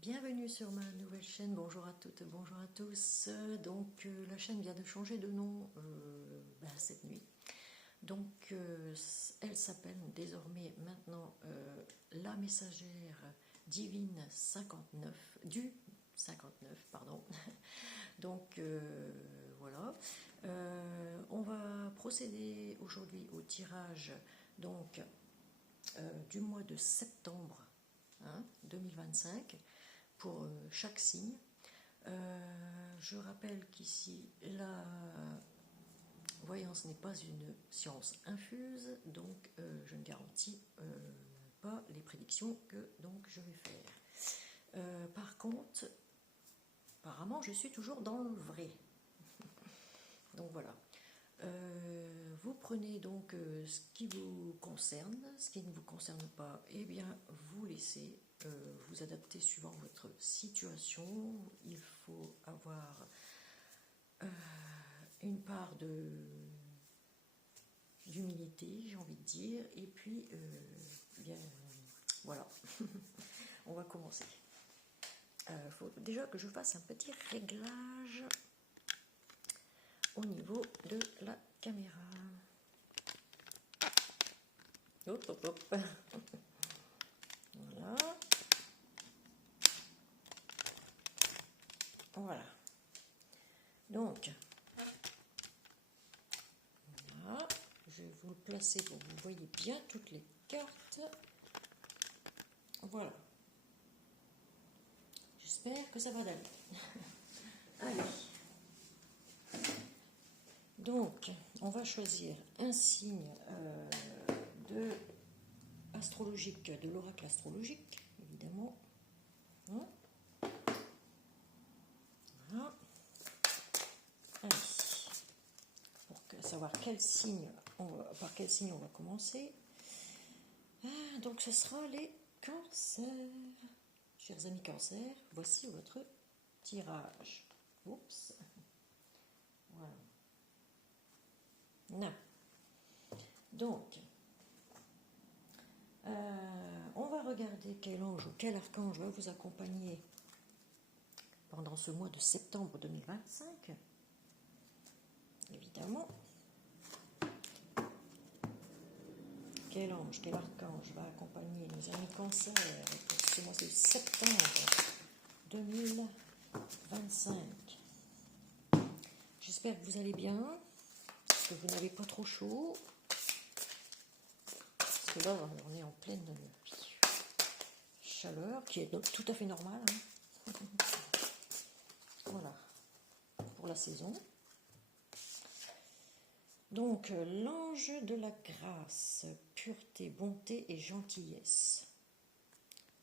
Bienvenue sur ma nouvelle chaîne, bonjour à toutes, bonjour à tous. Donc la chaîne vient de changer de nom cette nuit. Donc elle s'appelle désormais maintenant La Messagère Divine 59, du 59, pardon. Donc voilà. On va procéder aujourd'hui au tirage donc, du mois de septembre 2025 pour chaque signe. Je rappelle qu'ici la voyance n'est pas une science infuse, donc je ne garantis pas les prédictions que donc je vais faire. Par contre, apparemment je suis toujours dans le vrai. Donc voilà. Vous prenez donc ce qui vous concerne, ce qui ne vous concerne pas, eh bien vous laissez vous adapter suivant votre situation. Il faut avoir une part d'humilité, j'ai envie de dire, et puis bien voilà. On va commencer. Il faut déjà que je fasse un petit réglage au niveau de la caméra. Hop, hop, hop. Voilà. Voilà. Donc, voilà. Je vais vous le placer pour que vous voyez bien toutes les cartes. Voilà. J'espère que ça va d'aller. Allez. Donc, on va choisir un signe astrologique, de l'oracle astrologique, évidemment. Voilà. Allez. Pour savoir par quel signe on va commencer. Donc, ce sera les cancers. Chers amis cancers, voici votre tirage. Oups. Voilà. Non. Donc, on va regarder quel ange ou quel archange va vous accompagner pendant ce mois de septembre 2025. Évidemment. Quel ange, quel archange va accompagner nos amis cancers pour ce mois de septembre 2025. J'espère que vous allez bien, que vous n'avez pas trop chaud. Parce que là, on est en pleine chaleur, qui est tout à fait normale. Voilà, pour la saison. Donc, l'ange de la grâce, pureté, bonté et gentillesse.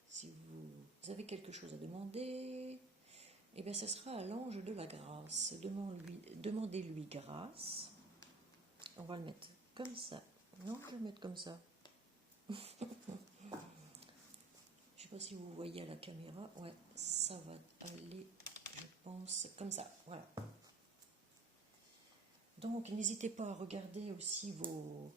Si vous avez quelque chose à demander, eh bien, ce sera à l'ange de la grâce. Demandez-lui grâce. On va le mettre comme ça. Non, je vais le mettre comme ça. Je ne sais pas si vous voyez à la caméra. Ouais, ça va aller, je pense, comme ça. Voilà. Donc, n'hésitez pas à regarder aussi vos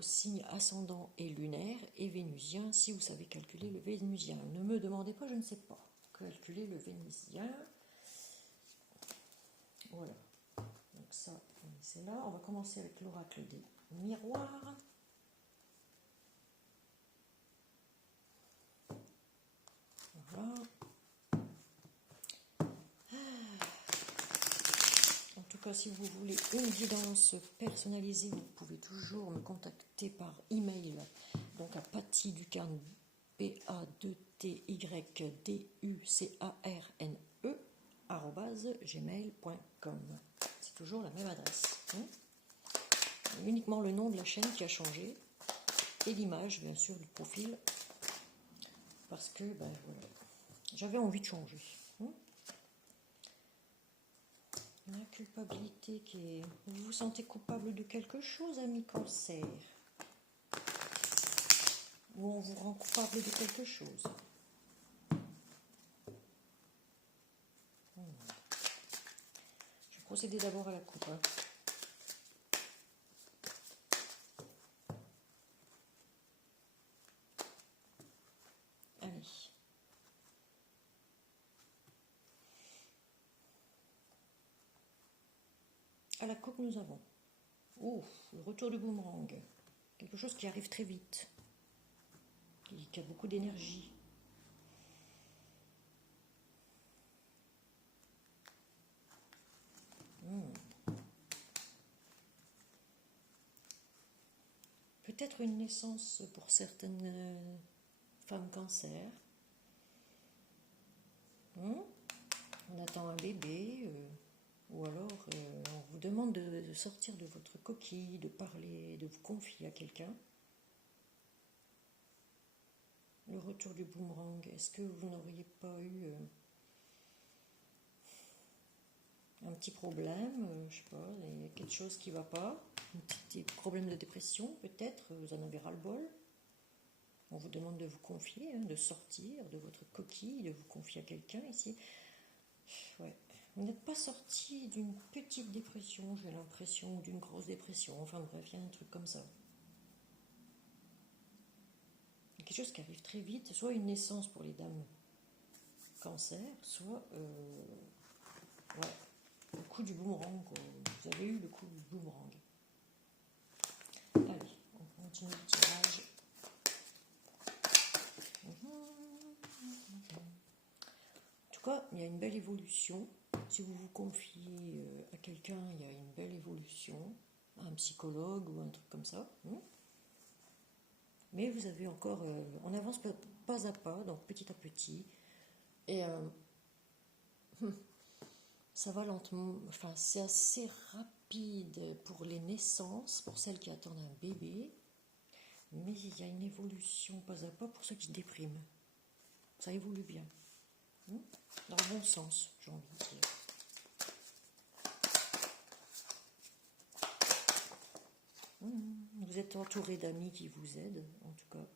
signes ascendants et lunaires et vénusiens, si vous savez calculer le vénusien. Ne me demandez pas, je ne sais pas. Calculer le vénusien. Voilà. Donc ça, c'est là. On va commencer avec l'oracle des miroirs. Voilà. En tout cas, si vous voulez une guidance personnalisée, vous pouvez toujours me contacter par email. Donc à pattyducarne, PADYDUCARNE @gmail.com. C'est toujours la même adresse. Uniquement le nom de la chaîne qui a changé et l'image, bien sûr, du profil, parce que voilà, j'avais envie de changer. La culpabilité qui est... Vous vous sentez coupable de quelque chose, ami cancer? Ou on vous rend coupable de quelque chose? Je vais procéder d'abord à la coupe. Allez. À la coupe, nous avons le retour du boomerang. Quelque chose qui arrive très vite, qui a beaucoup d'énergie. Peut-être une naissance pour certaines femmes cancer. On attend un bébé, ou alors on vous demande de sortir de votre coquille, de parler, de vous confier à quelqu'un. Le retour du boomerang, est-ce que vous n'auriez pas eu un petit problème, je sais pas, il y a quelque chose qui ne va pas, un petit problème de dépression peut-être, vous en avez ras-le-bol. On vous demande de vous confier, de sortir de votre coquille, de vous confier à quelqu'un ici. Ouais. Vous n'êtes pas sorti d'une petite dépression, j'ai l'impression, ou d'une grosse dépression, enfin bref, il y a un truc comme ça. Il y a quelque chose qui arrive très vite, soit une naissance pour les dames cancer, soit le coup du boomerang, quoi. Vous avez eu le coup du boomerang. Allez, on continue le tirage. En tout cas, il y a une belle évolution. Si vous vous confiez à quelqu'un, il y a une belle évolution, un psychologue ou un truc comme ça. Mais vous avez encore, on avance pas à pas, donc petit à petit. Et ça va lentement, enfin c'est assez rapide pour les naissances, pour celles qui attendent un bébé. Mais il y a une évolution pas à pas pour ceux qui se dépriment. Ça évolue bien. Dans le bon sens, j'ai envie de dire. Vous êtes entouré d'amis qui vous aident, en tout cas.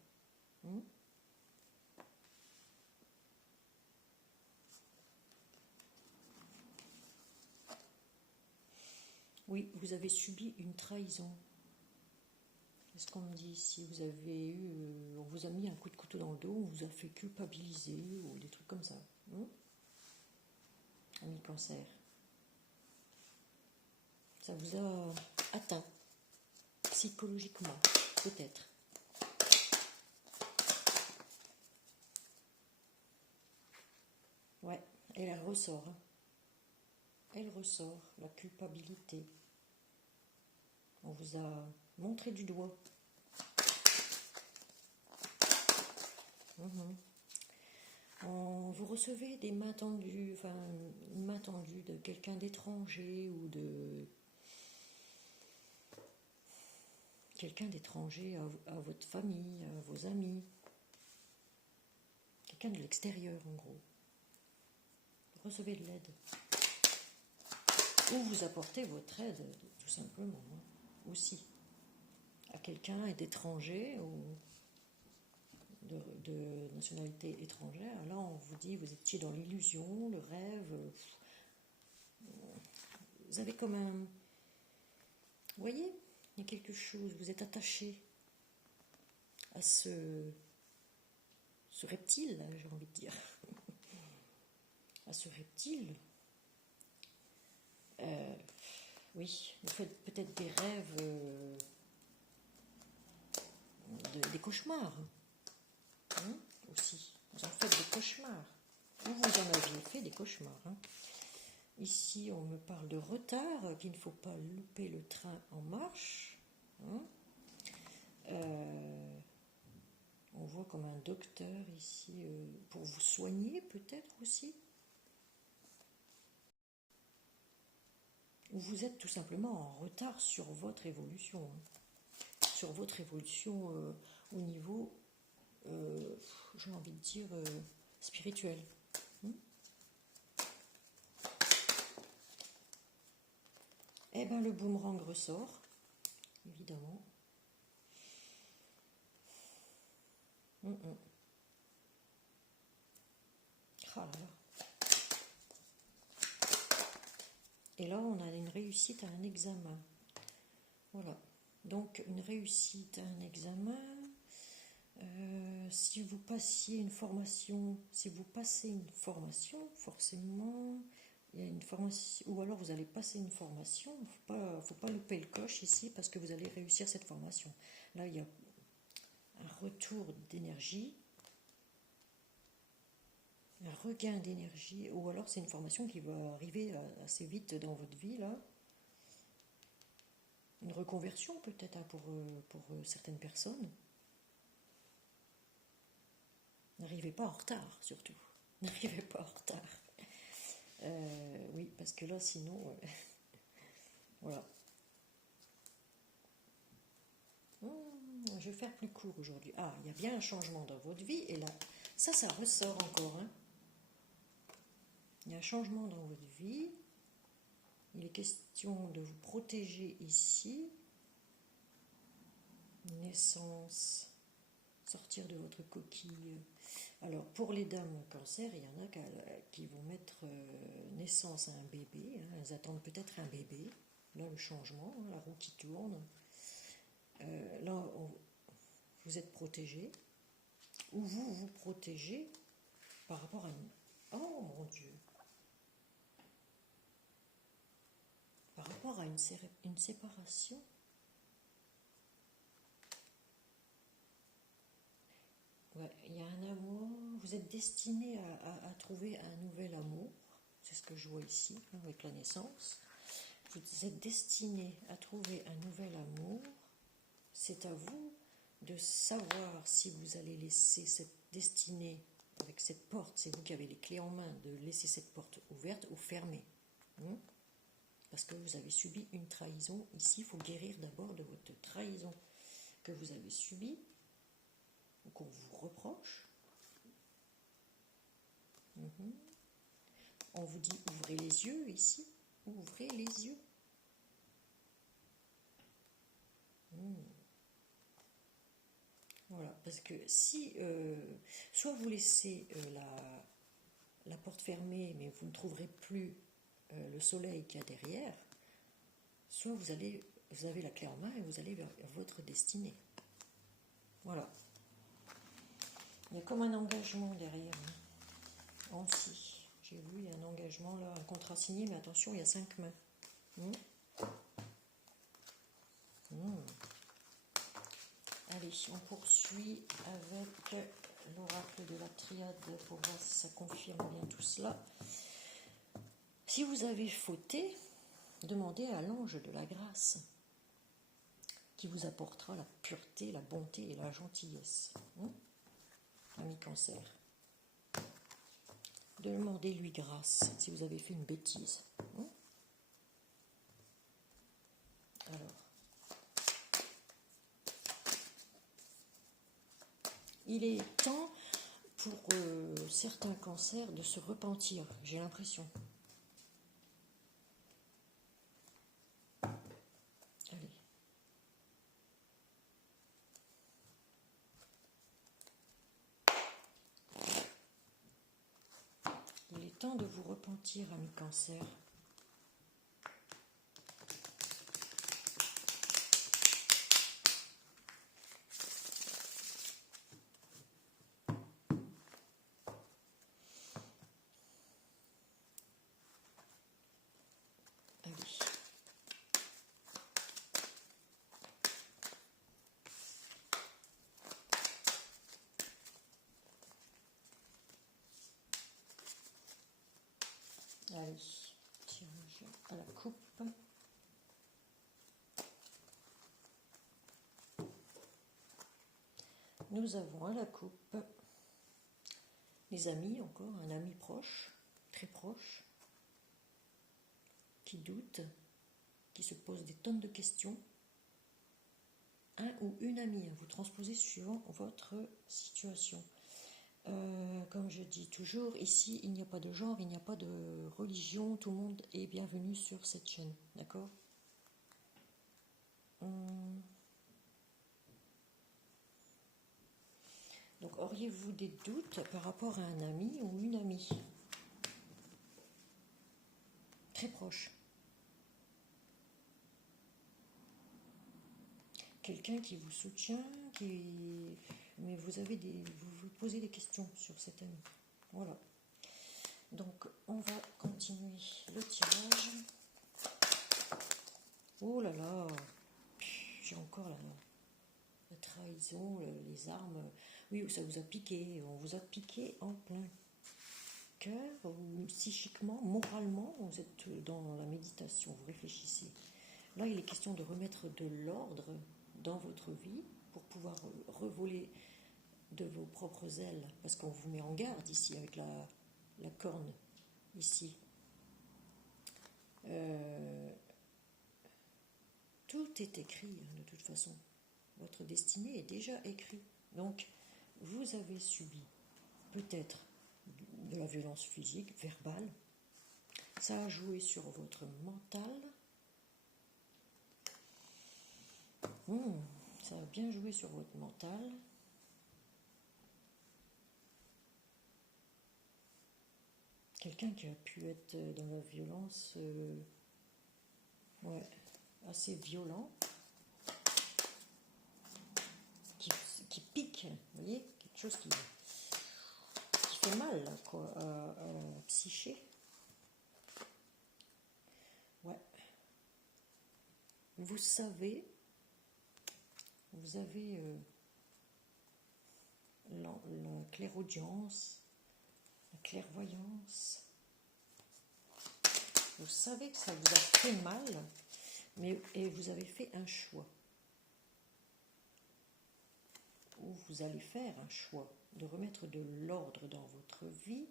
Oui, vous avez subi une trahison. Qu'est-ce qu'on me dit ici? Vous avez eu, on vous a mis un coup de couteau dans le dos, on vous a fait culpabiliser, ou des trucs comme ça. Ami cancer. Ça vous a atteint, psychologiquement, peut-être. Ouais, et elle ressort. Elle ressort, la culpabilité. On vous a montré du doigt. Vous recevez des mains tendues, enfin une main tendue de quelqu'un d'étranger ou de quelqu'un d'étranger à votre famille, à vos amis. Quelqu'un de l'extérieur en gros. Vous recevez de l'aide. Ou vous apportez votre aide, tout simplement, aussi. À quelqu'un d'étranger ou de nationalité étrangère. Là, on vous dit, vous étiez dans l'illusion, le rêve. Vous avez comme un... Vous voyez, il y a quelque chose, vous êtes attaché à ce reptile, j'ai envie de dire. À ce reptile. Oui, vous faites peut-être des rêves, des cauchemars. Aussi. Vous en faites des cauchemars. Ou vous en aviez fait des cauchemars. Ici, on me parle de retard, qu'il ne faut pas louper le train en marche. On voit comme un docteur ici, pour vous soigner peut-être aussi. Ou vous êtes tout simplement en retard sur votre évolution. Sur votre évolution au niveau, j'ai envie de dire, spirituel. Eh bien, le boomerang ressort, évidemment. Ah là là. Et là, on a une réussite à un examen. Voilà. Donc, une réussite à un examen. Si vous passiez une formation, si vous passez une formation, forcément, il y a une formation, ou alors vous allez passer une formation. Faut pas louper le coche ici parce que vous allez réussir cette formation. Là, il y a un retour d'énergie, un regain d'énergie, ou alors c'est une formation qui va arriver assez vite dans votre vie là. Une reconversion peut-être hein, pour certaines personnes. N'arrivez pas en retard surtout. N'arrivez pas en retard. Oui, parce que là sinon, voilà. Je vais faire plus court aujourd'hui. Ah, il y a bien un changement dans votre vie et là, ça ressort encore. Hein. Il y a un changement dans votre vie. Il est question de vous protéger ici. Naissance, sortir de votre coquille. Alors, pour les dames cancer, il y en a qui vont mettre naissance à un bébé. Hein. Elles attendent peut-être un bébé. Là, le changement, hein, la roue qui tourne. Là, vous êtes protégé. Ou vous vous protégez par rapport à une... Oh mon Dieu! Par rapport à une séparation. Ouais, il y a un amour, vous êtes destiné à trouver un nouvel amour, c'est ce que je vois ici avec la naissance. Vous êtes destiné à trouver un nouvel amour, c'est à vous de savoir si vous allez laisser cette destinée avec cette porte, c'est vous qui avez les clés en main, de laisser cette porte ouverte ou fermée. Parce que vous avez subi une trahison. Ici, il faut guérir d'abord de votre trahison que vous avez subie, ou qu'on vous reproche. On vous dit ouvrez les yeux ici, ouvrez les yeux. Voilà, parce que si soit vous laissez la porte fermée, mais vous ne trouverez plus le soleil qu'il y a derrière, soit vous avez la clé en main et vous allez vers votre destinée. Voilà. Il y a comme un engagement derrière. Hein. Aussi. J'ai vu, il y a un engagement là, un contrat signé, mais attention, il y a 5 mains. Allez, on poursuit avec l'oracle de la triade pour voir si ça confirme bien tout cela. Si vous avez fauté, demandez à l'ange de la grâce qui vous apportera la pureté, la bonté et la gentillesse. Ami cancer. Demandez-lui grâce si vous avez fait une bêtise. Alors, il est temps pour certains cancers de se repentir, j'ai l'impression. Allez. Il est temps de vous repentir, ami cancer. Allez, tirage à la coupe. Nous avons à la coupe les amis, encore un ami proche, très proche, qui doute, qui se pose des tonnes de questions. Un ou une amie, vous transposez suivant votre situation. Comme je dis toujours, ici, il n'y a pas de genre, il n'y a pas de religion, tout le monde est bienvenu sur cette chaîne, d'accord ? Donc, auriez-vous des doutes par rapport à un ami ou une amie ? Très proche. Quelqu'un qui vous soutient, mais vous vous posez des questions sur cet ami. Voilà. Donc, on va continuer. continuer le tirage. Oh là là, j'ai encore la trahison, les armes. Oui, ça vous a piqué, on vous a piqué en plein cœur, ou psychiquement, moralement, vous êtes dans la méditation, vous réfléchissez. Là, il est question de remettre de l'ordre dans votre vie pour pouvoir revoler de vos propres ailes, parce qu'on vous met en garde ici avec la corne, ici. Tout est écrit, de toute façon. Votre destinée est déjà écrite. Donc, vous avez subi peut-être de la violence physique, verbale. Ça a joué sur votre mental. Ça a bien joué sur votre mental. Quelqu'un qui a pu être dans la violence, assez violent, qui pique, vous voyez, quelque chose qui fait mal, quoi, à la psyché. Ouais. Vous savez, vous avez la clairaudience, la clairvoyance. Vous savez que ça vous a fait mal, et vous avez fait un choix. Ou vous allez faire un choix de remettre de l'ordre dans votre vie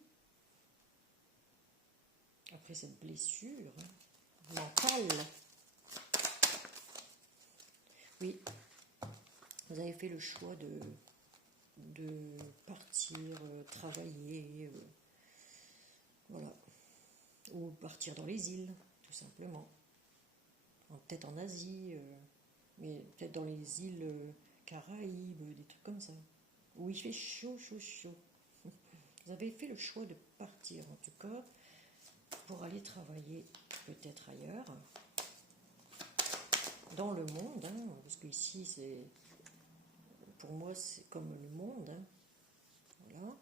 après cette blessure mentale. Oui, vous avez fait le choix de partir travailler, voilà, ou partir dans les îles, tout simplement. Peut-être en Asie, mais peut-être dans les îles Caraïbes, des trucs comme ça, où il fait chaud, chaud, chaud. Vous avez fait le choix de partir, en tout cas, pour aller travailler peut-être ailleurs, dans le monde, parce que ici, c'est, pour moi, c'est comme le monde, voilà.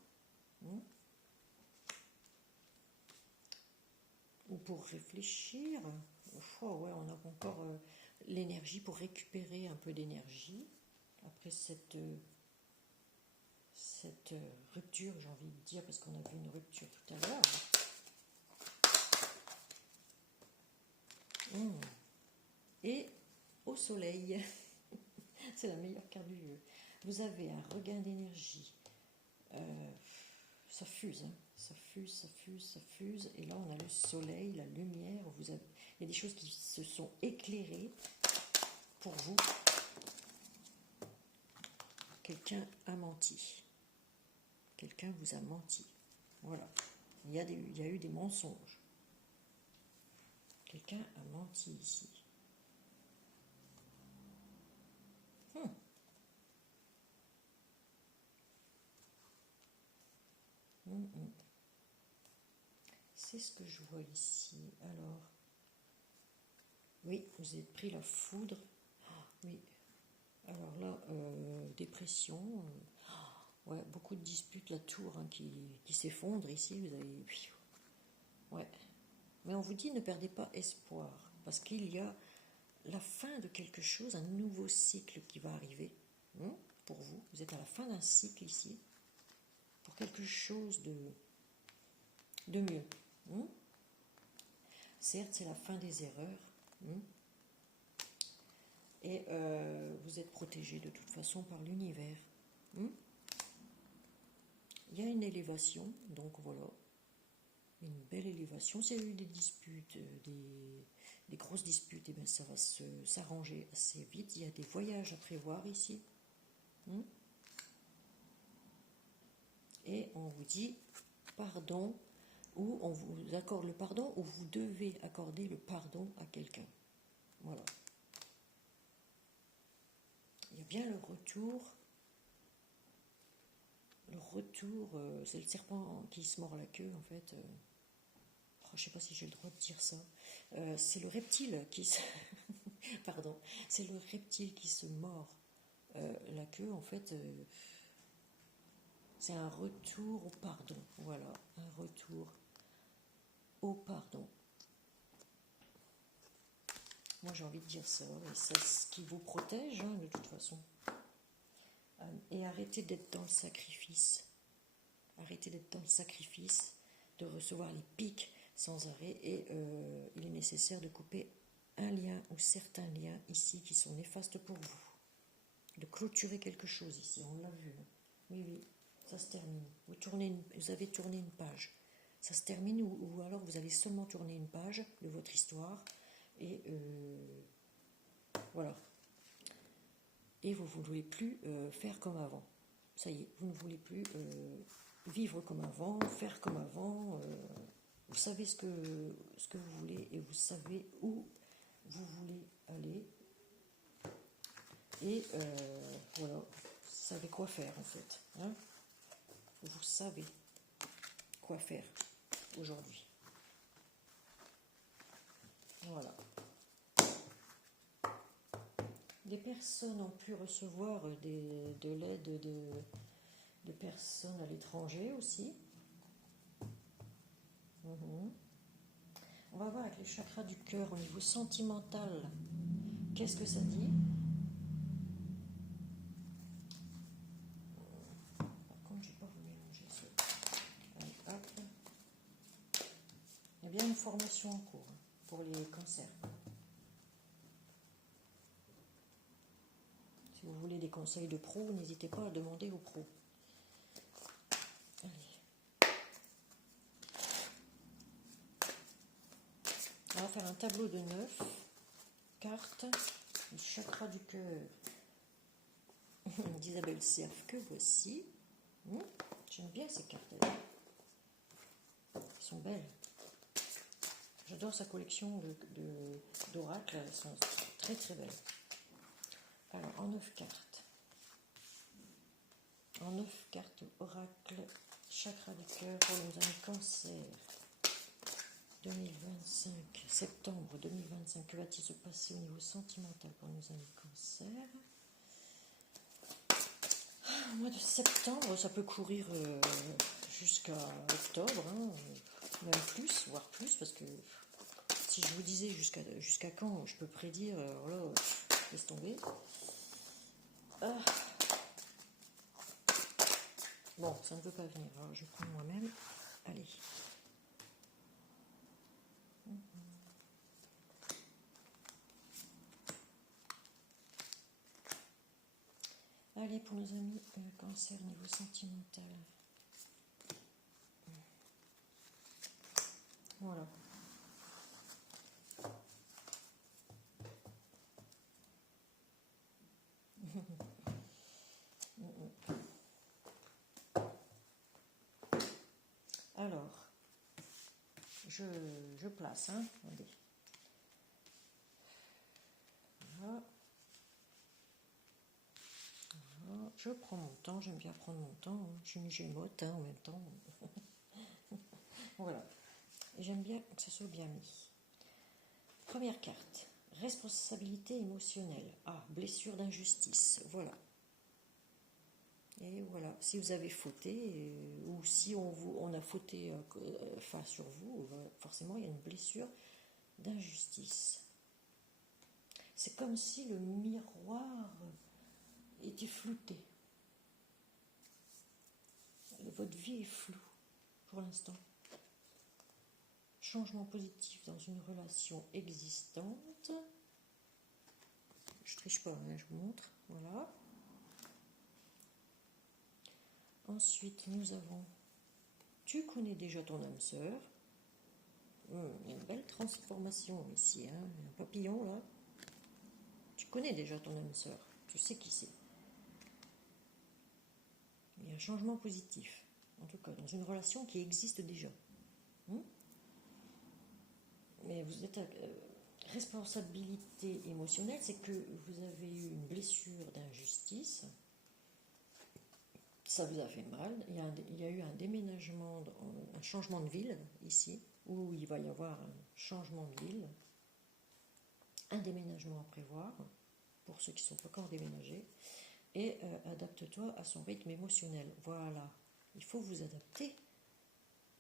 Ou pour réfléchir. Ouais, on a encore l'énergie pour récupérer un peu d'énergie après cette rupture, j'ai envie de dire, parce qu'on a vu une rupture tout à l'heure. Et au soleil, c'est la meilleure carte du jeu. Vous avez un regain d'énergie. Ça fuse, ça fuse, ça fuse, ça fuse. Et là, on a le soleil, la lumière. Il y a des choses qui se sont éclairées pour vous. Quelqu'un a menti. Quelqu'un vous a menti. Voilà. Il y a eu des mensonges. Quelqu'un a menti ici. C'est ce que je vois ici. Alors, oui, vous avez pris la foudre. Oui. Alors là, dépression. Ouais, beaucoup de disputes, la tour qui s'effondre ici. Vous avez. Ouais. Mais on vous dit, ne perdez pas espoir, parce qu'il y a la fin de quelque chose, un nouveau cycle qui va arriver pour vous. Vous êtes à la fin d'un cycle ici, pour quelque chose de mieux. Certes, c'est la fin des erreurs, et vous êtes protégé de toute façon par l'univers. Il y a une élévation, donc voilà, une belle élévation. S'il y a eu des disputes, des grosses disputes, et bien ça va s'arranger assez vite. Il y a des voyages à prévoir ici. Et on vous dit pardon, ou on vous accorde le pardon, ou vous devez accorder le pardon à quelqu'un. Voilà. Il y a bien le retour. Le retour, c'est le serpent qui se mord la queue, en fait. Je ne sais pas si j'ai le droit de dire ça. C'est le reptile qui se... Pardon. C'est le reptile qui se mord la queue, en fait. C'est un retour au pardon. Voilà, un retour au pardon. Moi j'ai envie de dire ça, et c'est ce qui vous protège hein, de toute façon. Et arrêtez d'être dans le sacrifice. Arrêtez d'être dans le sacrifice, de recevoir les pics sans arrêt. Et il est nécessaire de couper un lien ou certains liens ici qui sont néfastes pour vous. De clôturer quelque chose ici, on l'a vu. Oui, oui, ça se termine. Vous avez tourné une page. Ça se termine ou alors vous avez seulement tourné une page de votre histoire. Et voilà. Et vous ne voulez plus faire comme avant. Ça y est, vous ne voulez plus vivre comme avant, faire comme avant. Vous savez ce que vous voulez et vous savez où vous voulez aller. Et voilà, vous savez quoi faire en fait. Hein, vous savez quoi faire aujourd'hui. Voilà. Des personnes ont pu recevoir de l'aide de personnes à l'étranger aussi. On va voir avec les chakras du cœur au niveau sentimental. Qu'est-ce que ça dit? Par contre, je n'ai pas mélanger ça. Allez, hop. Il y a bien une formation en cours pour les cancers. Si vous voulez des conseils de pro, n'hésitez pas à demander aux pros. Allez. On va faire un tableau de 9 cartes du chakra du cœur d'Isabelle Cerf, que voici. J'aime bien ces cartes-là. Elles sont belles. J'adore sa collection d'oracles, elles sont très très belles. Alors, en 9 cartes. En 9 cartes oracle, chakra du cœur pour les amis cancer. 2025, septembre 2025, que va-t-il se passer au niveau sentimental pour nos amis cancer? Au mois de septembre, ça peut courir jusqu'à octobre, hein, même plus, voire plus, parce que si je vous disais jusqu'à quand je peux prédire, alors là, laisse tomber. Bon, ça ne veut pas venir, alors je prends moi-même. Allez. Allez, pour nos amis cancer niveau sentimental. Voilà. Alors, je place, hein. Attendez. Voilà. Voilà. Je prends mon temps, j'aime bien prendre mon temps. Hein. Je suis une gémote hein, en même temps. Voilà. Et j'aime bien que ce soit bien mis. Première carte. Responsabilité émotionnelle. Ah, blessure d'injustice. Voilà. Et voilà, si vous avez fauté, ou si on a fauté sur vous, forcément il y a une blessure d'injustice. C'est comme si le miroir était flouté. Votre vie est floue pour l'instant. Changement positif dans une relation existante. Je triche pas, hein, je vous montre. Voilà. Ensuite, nous avons, tu connais déjà ton âme sœur. Il y a une belle transformation ici, hein, un papillon là. Tu connais déjà ton âme sœur, tu sais qui c'est. Il y a un changement positif, en tout cas dans une relation qui existe déjà. Mais vous êtes responsabilité émotionnelle, c'est que vous avez eu une blessure d'injustice. Ça vous a fait mal. Il y a eu un déménagement, un changement de ville ici, où il va y avoir un changement de ville, un déménagement à prévoir, pour ceux qui ne sont pas encore déménagés, et adapte-toi à son rythme émotionnel. Voilà, il faut vous adapter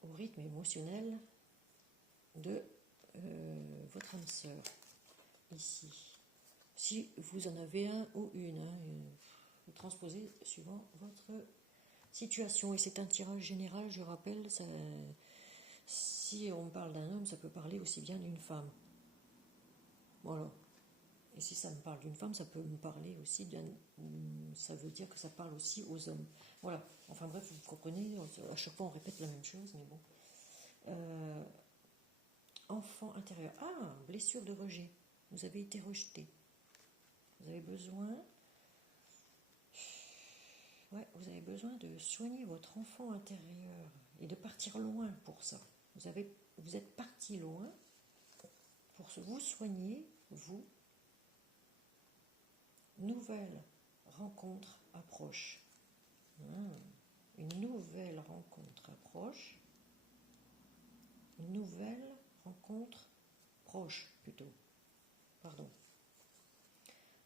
au rythme émotionnel de votre âme sœur, ici. Si vous en avez un ou une, hein, vous transposez suivant votre situation. Et c'est un tirage général, je rappelle, ça, si on parle d'un homme, ça peut parler aussi bien d'une femme. Voilà. Et si ça me parle d'une femme, ça peut me parler aussi d'un... Ça veut dire que ça parle aussi aux hommes. Voilà. Enfin bref, vous comprenez, à chaque fois on répète la même chose, mais bon. Enfant intérieur. Ah, blessure de rejet. Vous avez été rejeté. Vous avez besoin... Ouais, vous avez besoin de soigner votre enfant intérieur et de partir loin pour ça. Vous êtes parti loin pour vous soigner, vous. Nouvelle rencontre approche. Une nouvelle rencontre approche. Une nouvelle rencontre proche, plutôt. Pardon.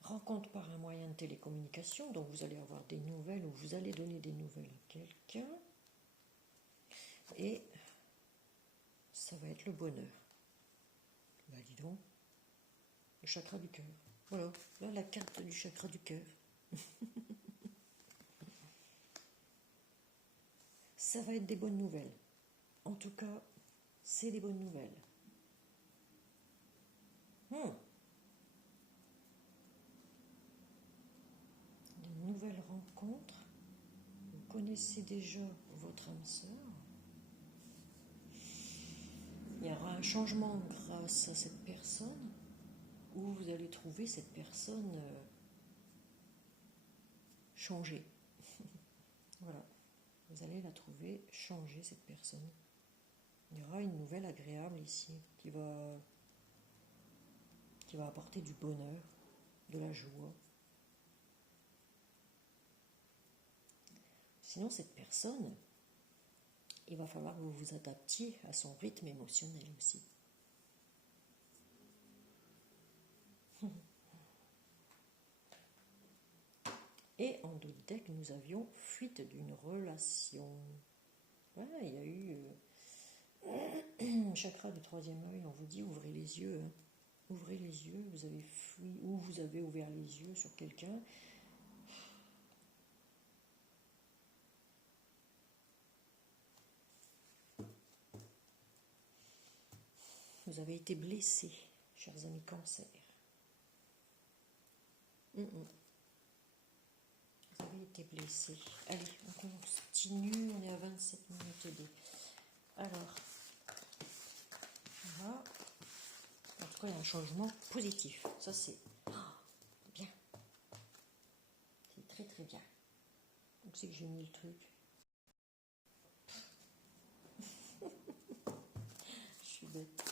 Rencontre par un moyen de télécommunication, donc vous allez avoir des nouvelles ou vous allez donner des nouvelles à quelqu'un. Et ça va être le bonheur. Bah dis donc, le chakra du cœur. Voilà, là la carte du chakra du cœur. Ça va être des bonnes nouvelles. En tout cas, c'est des bonnes nouvelles. Une nouvelle rencontre. Vous connaissez déjà votre âme sœur. Il y aura un changement grâce à cette personne, où vous allez trouver cette personne changée. Voilà. Vous allez la trouver changée, cette personne. Il y aura une nouvelle agréable ici qui va apporter du bonheur, de la joie. Sinon, cette personne, il va falloir que vous vous adaptiez à son rythme émotionnel aussi. Et en dos de deck, nous avions fuite d'une relation. Voilà, il y a eu chakra du troisième œil, on vous dit ouvrez les yeux. Hein. Ouvrez les yeux, vous avez fui ou vous avez ouvert les yeux sur quelqu'un. Vous avez été blessé, chers amis cancer. Vous avez été blessé. Allez, on continue, on est à 27 minutes 2. Alors, voilà. En tout cas, il y a un changement positif. Ça, c'est bien. C'est très très bien. Donc, c'est que j'ai mis le truc. Je suis bête.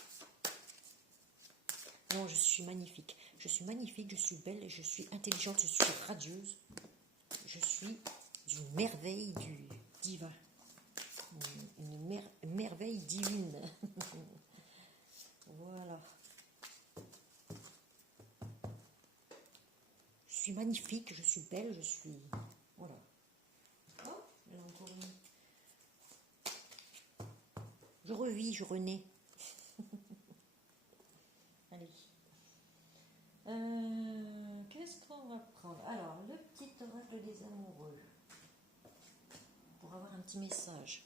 Non, je suis magnifique. Je suis magnifique, je suis belle, je suis intelligente, je suis radieuse. Je suis d'une merveille du divin. Une merveille divine. Voilà. Je suis magnifique, je suis belle, je suis... Voilà. Oh, là encore une. Je revis, je renais. Allez. Qu'est-ce qu'on va prendre? Alors, le petit oracle des amoureux. Pour avoir un petit message.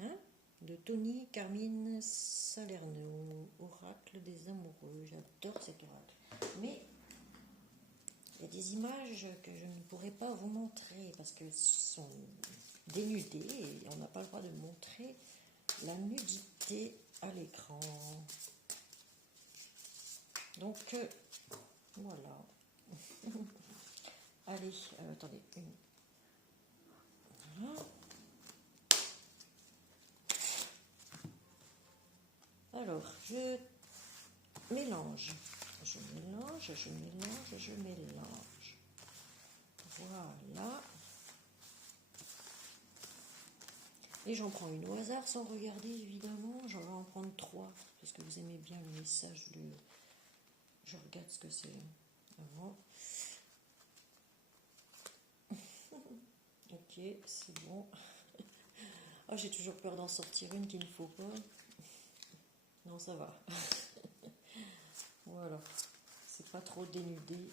Hein? De Tony Carmine Salerno. Oracle des amoureux. J'adore cet oracle. Mais il y a des images que je ne pourrais pas vous montrer parce qu'elles sont dénudées et on n'a pas le droit de montrer la nudité à l'écran. Donc, voilà. Allez, attendez. Voilà. Alors, je mélange. Je mélange, je mélange, je mélange. Voilà. Et j'en prends une au hasard sans regarder, évidemment. J'en vais en prendre 3, parce que vous aimez bien le message de... Je regarde ce que c'est avant. Ok, c'est bon. Oh, j'ai toujours peur d'en sortir une qu'il ne faut pas. Non, ça va. Voilà. C'est pas trop dénudé.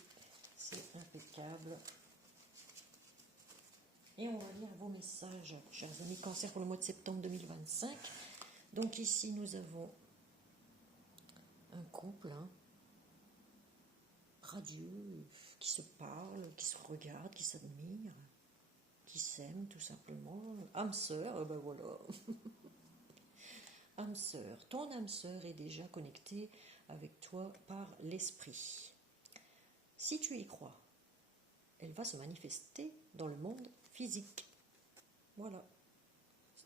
C'est impeccable. Et on va lire vos messages, chers amis Cancer, pour le mois de septembre 2025. Donc ici, nous avons un couple radieux, qui se parle, qui se regarde, qui s'admire, qui s'aime tout simplement. Âme sœur, ben voilà. Âme sœur. Ton âme sœur est déjà connectée avec toi par l'esprit. Si tu y crois, elle va se manifester dans le monde physique. Voilà.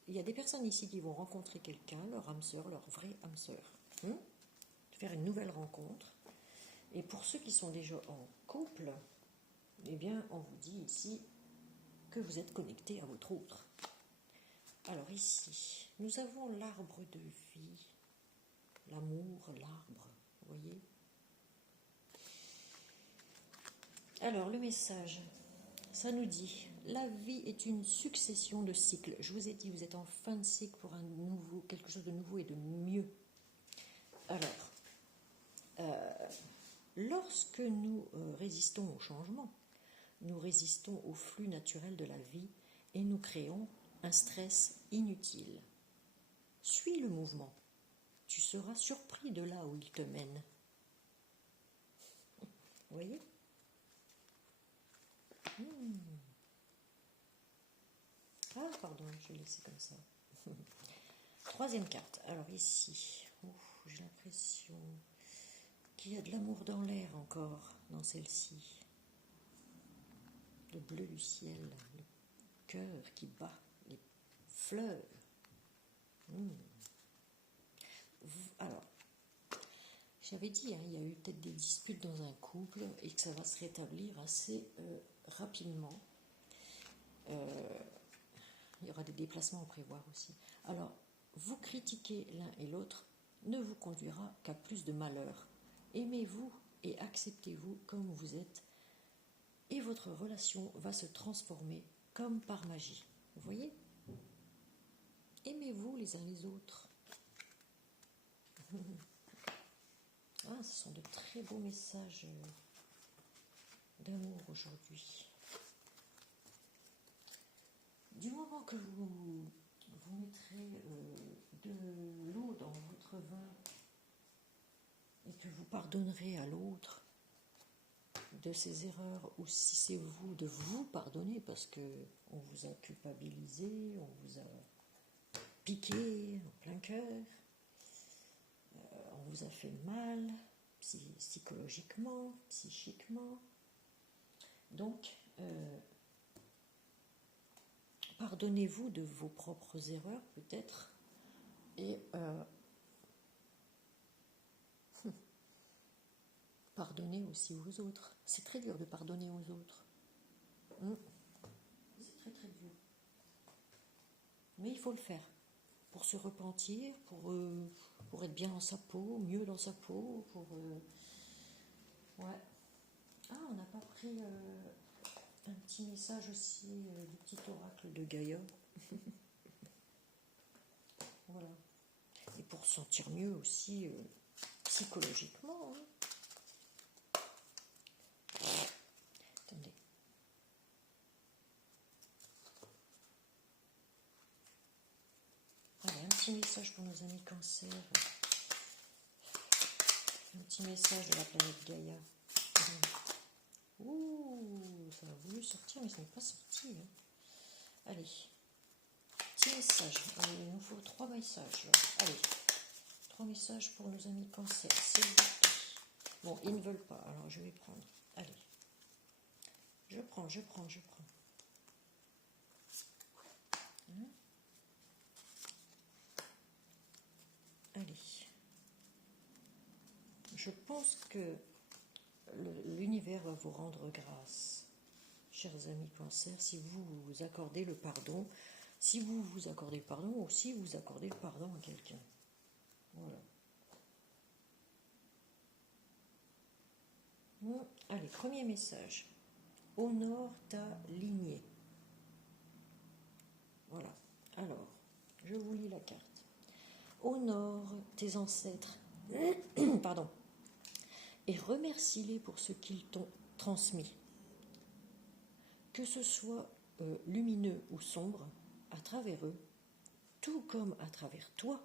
Il y a des personnes ici qui vont rencontrer quelqu'un, leur âme sœur, leur vraie âme sœur. Faire une nouvelle rencontre. Et pour ceux qui sont déjà en couple, eh bien, on vous dit ici que vous êtes connecté à votre autre. Alors ici, nous avons l'arbre de vie, l'amour, l'arbre, vous voyez. Alors, le message, ça nous dit, la vie est une succession de cycles. Je vous ai dit, vous êtes en fin de cycle pour un nouveau, quelque chose de nouveau et de mieux. Alors, lorsque nous résistons au changement, nous résistons au flux naturel de la vie et nous créons un stress inutile. Suis le mouvement. Tu seras surpris de là où il te mène. Vous voyez ? Ah, pardon, je l'ai laissé comme ça. Troisième carte. Alors ici, j'ai l'impression qu'il y a de l'amour dans l'air encore, dans celle-ci. Le bleu du ciel, le cœur qui bat, les fleurs. Alors, j'avais dit, il y a eu peut-être des disputes dans un couple et que ça va se rétablir assez rapidement. Il y aura des déplacements à prévoir aussi. Alors, vous critiquer l'un et l'autre ne vous conduira qu'à plus de malheur. Aimez-vous et acceptez-vous comme vous êtes et votre relation va se transformer comme par magie. Vous voyez ? Aimez-vous les uns les autres. Ah, ce sont de très beaux messages d'amour aujourd'hui. Du moment que vous mettrez de l'eau dans votre vin et que vous pardonnerez à l'autre de ses erreurs, ou si c'est vous, de vous pardonner parce qu'on vous a culpabilisé, on vous a piqué en plein cœur, on vous a fait mal psychologiquement, psychiquement. Donc, pardonnez-vous de vos propres erreurs peut-être et pardonnez aussi aux autres. C'est très dur de pardonner aux autres. C'est très très dur. Mais il faut le faire pour se repentir, pour être bien dans sa peau, mieux dans sa peau, ouais. Ah, on n'a pas pris un petit message aussi du petit oracle de Gaïa. Voilà. Et pour se sentir mieux aussi psychologiquement. Attendez. Allez, un petit message pour nos amis Cancer. Un petit message de la planète Gaïa. Ouh, ça a voulu sortir, mais ça n'est pas sorti. Allez. Petit message. Il nous faut 3 messages. Là. Allez. 3 messages pour nos amis Cancer. C'est bon, ils ne veulent pas, alors je vais prendre. Allez. Je prends. Allez. Je pense que l'univers va vous rendre grâce, chers amis Cancer, si vous vous accordez le pardon, si vous vous accordez le pardon ou si vous accordez le pardon à quelqu'un. Voilà. Allez, premier message. Honore ta lignée. Voilà. Alors, je vous lis la carte. honore tes ancêtres, pardon, et remercie-les pour ce qu'ils t'ont transmis. Que ce soit lumineux ou sombre, à travers eux, tout comme à travers toi,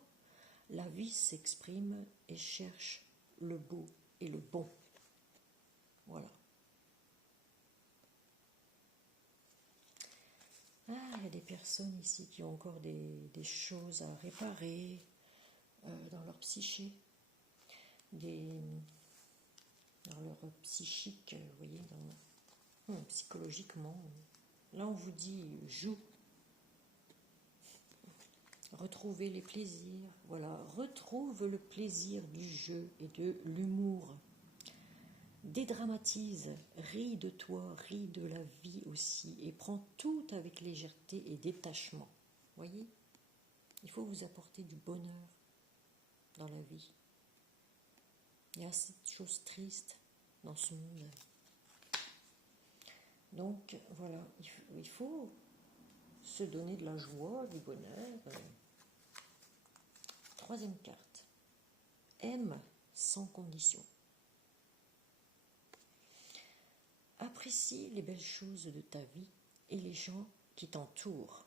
la vie s'exprime et cherche le beau et le bon. Voilà. Ah, il y a des personnes ici qui ont encore des choses à réparer dans leur psyché, dans leur psychique, vous voyez, psychologiquement. Là, on vous dit joue, retrouvez les plaisirs, voilà, retrouve le plaisir du jeu et de l'humour. Dédramatise, ris de toi, ris de la vie aussi, et prends tout avec légèreté et détachement. Voyez, il faut vous apporter du bonheur dans la vie. Il y a assez de choses tristes dans ce monde. Donc voilà, il faut se donner de la joie, du bonheur. Troisième carte. Aime sans condition. Apprécie les belles choses de ta vie et les gens qui t'entourent.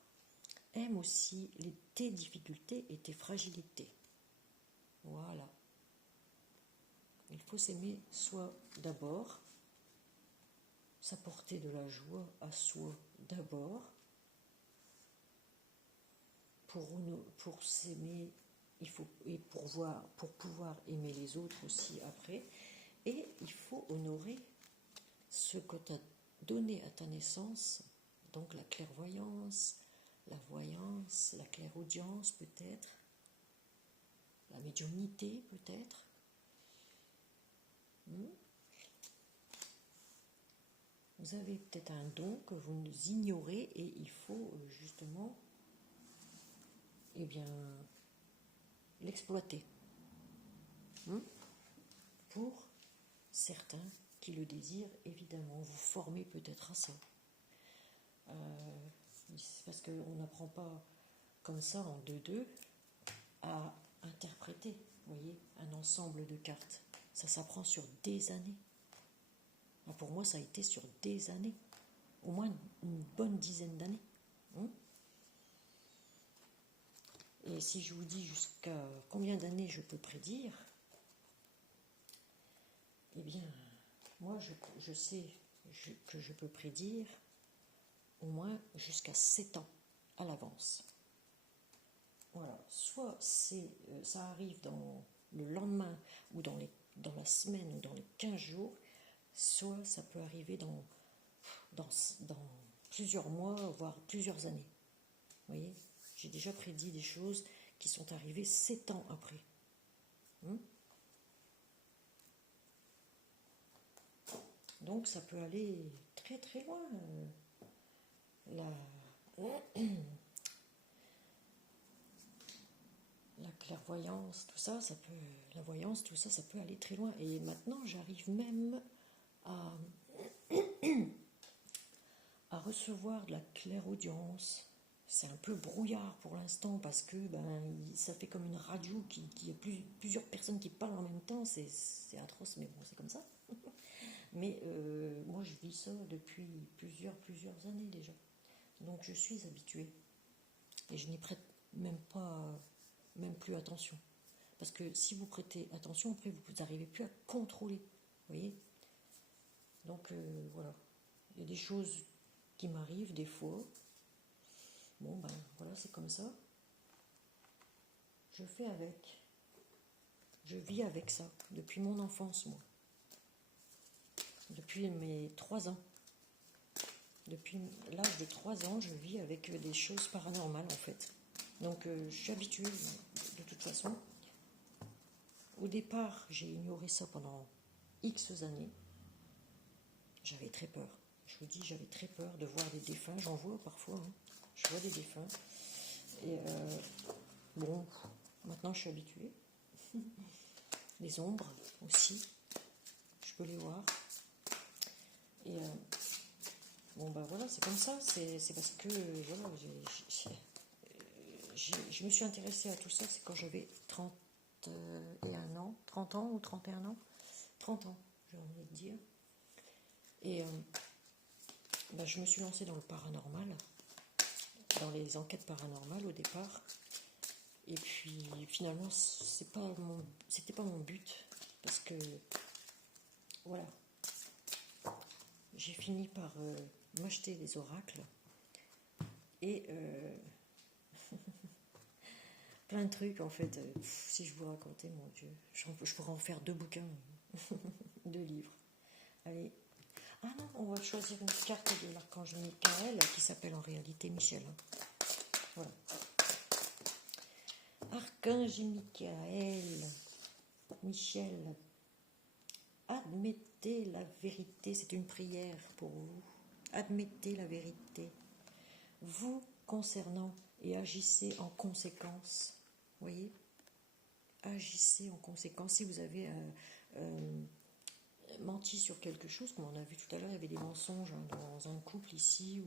Aime aussi tes difficultés et tes fragilités. Voilà. Il faut s'aimer soi d'abord, s'apporter de la joie à soi d'abord. Pour s'aimer, il faut, et pour pouvoir aimer les autres aussi après. Et il faut honorer ce que tu as donné à ta naissance, donc la clairvoyance, la voyance, la clairaudience peut-être, la médiumnité peut-être. Vous avez peut-être un don que vous ignorez et il faut justement l'exploiter. Pour certains qui le désirent, évidemment, vous formez peut-être à ça. C'est parce qu'on n'apprend pas comme ça en 2-2 à interpréter, vous voyez, un ensemble de cartes. Ça s'apprend sur des années. Pour moi, ça a été sur des années, au moins une bonne dizaine d'années. Et si je vous dis jusqu'à combien d'années je peux prédire, eh bien, moi, je sais que je peux prédire au moins jusqu'à 7 ans à l'avance. Voilà, soit ça arrive dans le lendemain, ou dans la semaine, ou dans les 15 jours, soit ça peut arriver dans plusieurs mois, voire plusieurs années. Vous voyez, j'ai déjà prédit des choses qui sont arrivées 7 ans après. Donc ça peut aller très très loin. La clairvoyance, tout ça, la voyance, tout ça, ça peut aller très loin. Et maintenant, j'arrive même à recevoir de la clairaudience. C'est un peu brouillard pour l'instant parce que ça fait comme une radio qui a plusieurs personnes qui parlent en même temps. C'est atroce, mais bon, c'est comme ça. Mais moi, je vis ça depuis plusieurs années déjà. Donc, je suis habituée. Et je n'y prête même plus attention. Parce que si vous prêtez attention, après, vous n'arrivez plus à contrôler. Vous voyez ? Donc, voilà. Il y a des choses qui m'arrivent des fois. Bon, voilà, c'est comme ça. Je fais avec. Je vis avec ça depuis mon enfance, moi. Depuis mes 3 ans. Depuis l'âge de 3 ans, je vis avec des choses paranormales, en fait. Donc, je suis habituée, de toute façon. Au départ, j'ai ignoré ça pendant X années. J'avais très peur. Je vous dis, j'avais très peur de voir des défunts. J'en vois parfois. Je vois des défunts. Et bon, maintenant, je suis habituée. Les ombres aussi. Je peux les voir. Et voilà, c'est comme ça. C'est parce que voilà, je me suis intéressée à tout ça, c'est quand j'avais 31 ans, 30 ans ou 31 ans, 30 ans, j'ai envie de dire. Et je me suis lancée dans le paranormal, dans les enquêtes paranormales au départ. Et puis finalement, c'était pas mon but, parce que voilà, j'ai fini par m'acheter des oracles et plein de trucs en fait. Si je vous racontais, mon Dieu, je pourrais en faire 2 bouquins, 2 livres. Allez. Ah non, on va choisir une carte de l'archange Michael qui s'appelle en réalité Michel. Voilà. Archange Michael, Michel, admettez la vérité, c'est une prière pour vous. Admettez la vérité, vous concernant, et agissez en conséquence. Voyez, agissez en conséquence. Si vous avez menti sur quelque chose, comme on a vu tout à l'heure, il y avait des mensonges dans un couple ici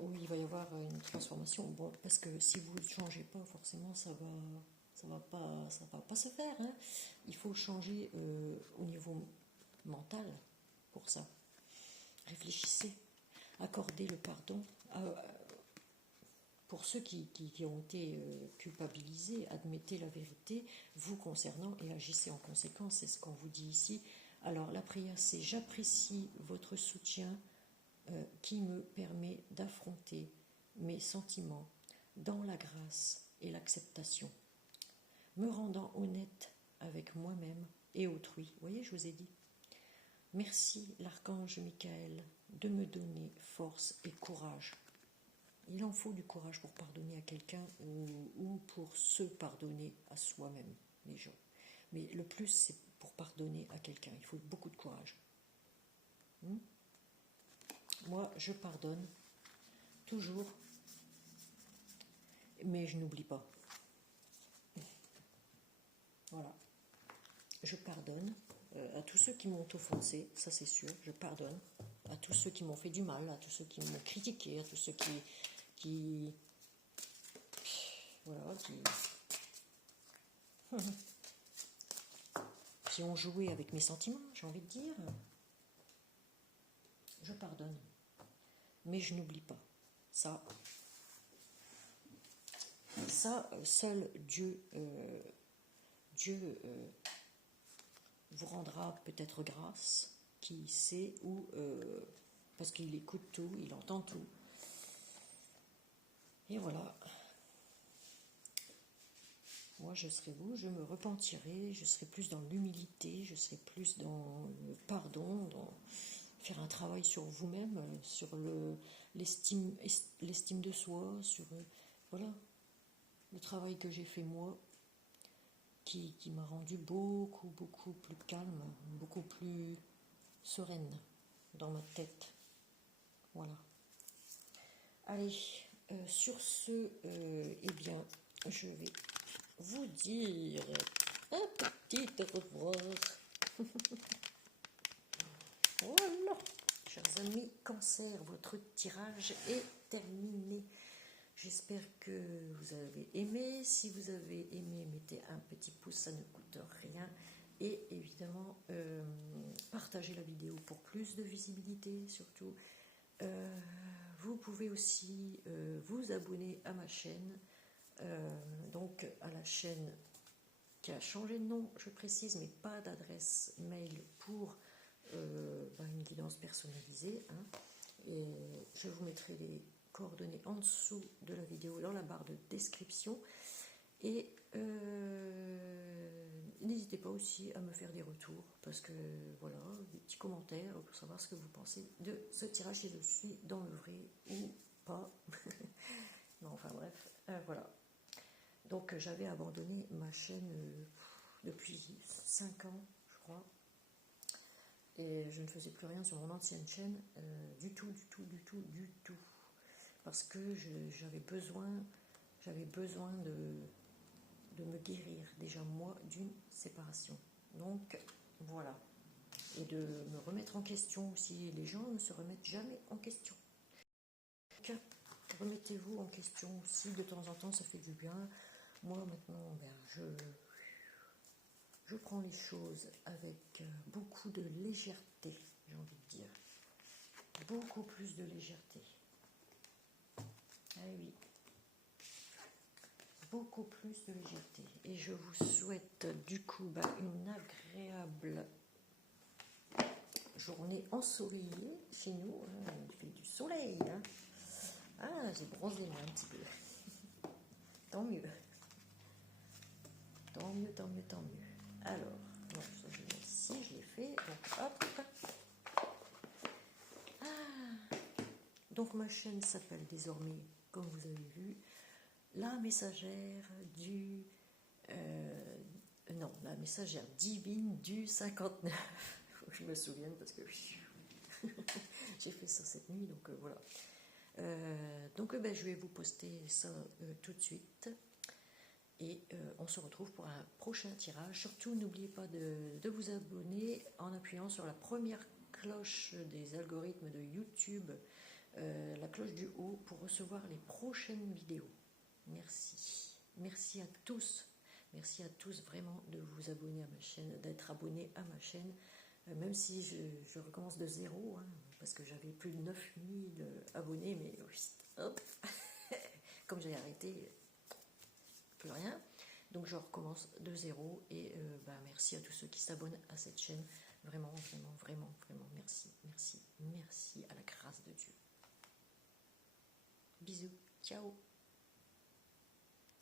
où il va y avoir une transformation. Bon, parce que si vous ne changez pas, forcément, ça va pas se faire. Hein. Il faut changer au niveau mental pour ça. Réfléchissez, accordez le pardon. Pour ceux qui ont été culpabilisés, admettez la vérité, vous concernant, et agissez en conséquence, c'est ce qu'on vous dit ici. Alors la prière, c'est « J'apprécie votre soutien qui me permet d'affronter mes sentiments dans la grâce et l'acceptation, me rendant honnête avec moi-même et autrui. » Vous voyez, je vous ai dit. Merci l'archange Michael de me donner force et courage. Il en faut du courage pour pardonner à quelqu'un ou pour se pardonner à soi-même, les gens. Mais le plus, c'est pour pardonner à quelqu'un. Il faut beaucoup de courage. Moi, je pardonne toujours, mais je n'oublie pas. Voilà. Je pardonne à tous ceux qui m'ont offensé, ça c'est sûr, je pardonne. À tous ceux qui m'ont fait du mal, à tous ceux qui m'ont critiqué, à tous ceux qui ont joué avec mes sentiments, j'ai envie de dire. Je pardonne, mais je n'oublie pas. Ça, seul Dieu vous rendra peut-être grâce, qui sait, ou parce qu'il écoute tout, il entend tout. Et voilà. Moi, je serai vous, je me repentirai, je serai plus dans l'humilité, je serai plus dans le pardon, dans faire un travail sur vous-même, sur l'estime de soi, sur voilà, le travail que j'ai fait moi, qui m'a rendu beaucoup plus calme, beaucoup plus sereine dans ma tête. Voilà. Allez, sur ce, eh bien, je vais vous dire un petit au revoir. Voilà, chers amis Cancer, votre tirage est terminé. J'espère que vous avez aimé. Si vous avez aimé, mettez un petit pouce, ça ne coûte rien. Et évidemment, partagez la vidéo pour plus de visibilité, surtout. Vous pouvez aussi vous abonner à ma chaîne. Donc à la chaîne qui a changé de nom, je précise, mais pas d'adresse mail pour une guidance personnalisée. Hein. Et je vous mettrai les coordonnées en dessous de la vidéo dans la barre de description. Et n'hésitez pas aussi à me faire des retours, parce que voilà, des petits commentaires pour savoir ce que vous pensez de ce tirage, si je suis dans le vrai ou pas. Non, enfin bref, voilà. Donc j'avais abandonné ma chaîne depuis 5 ans, je crois. Et je ne faisais plus rien sur mon ancienne chaîne, du tout. Parce que j'avais besoin de me guérir, déjà moi, d'une séparation. Donc voilà. Et de me remettre en question aussi. Les gens ne se remettent jamais en question. Donc, remettez-vous en question aussi, de temps en temps, ça fait du bien. Moi, maintenant, je prends les choses avec beaucoup de légèreté, j'ai envie de dire. Beaucoup plus de légèreté. Ah oui. Beaucoup plus de légèreté. Et je vous souhaite du coup une agréable journée ensoleillée chez nous. Il fait du soleil. Hein. Ah, j'ai bronzé moi un petit peu. Tant mieux. Tant mieux, tant mieux, tant mieux. Alors, bon, ça je l'ai ici, je l'ai fait. Donc hop. Ah. Donc ma chaîne s'appelle désormais, comme vous avez vu, la messagère du... non, la messagère divine du 59. Faut que je me souvienne parce que j'ai fait ça cette nuit, donc voilà. Donc je vais vous poster ça tout de suite. Et on se retrouve pour un prochain tirage. Surtout, n'oubliez pas de vous abonner en appuyant sur la première cloche des algorithmes de YouTube, la cloche du haut, pour recevoir les prochaines vidéos. Merci. Merci à tous. Merci à tous vraiment de vous abonner à ma chaîne, d'être abonné à ma chaîne, même si je recommence de zéro, hein, parce que j'avais plus de 9000 abonnés, mais hop, comme j'ai arrêté, plus rien. Donc je recommence de zéro et merci à tous ceux qui s'abonnent à cette chaîne. Vraiment, vraiment, vraiment, vraiment, merci, merci, merci à la grâce de Dieu. Bisous, ciao.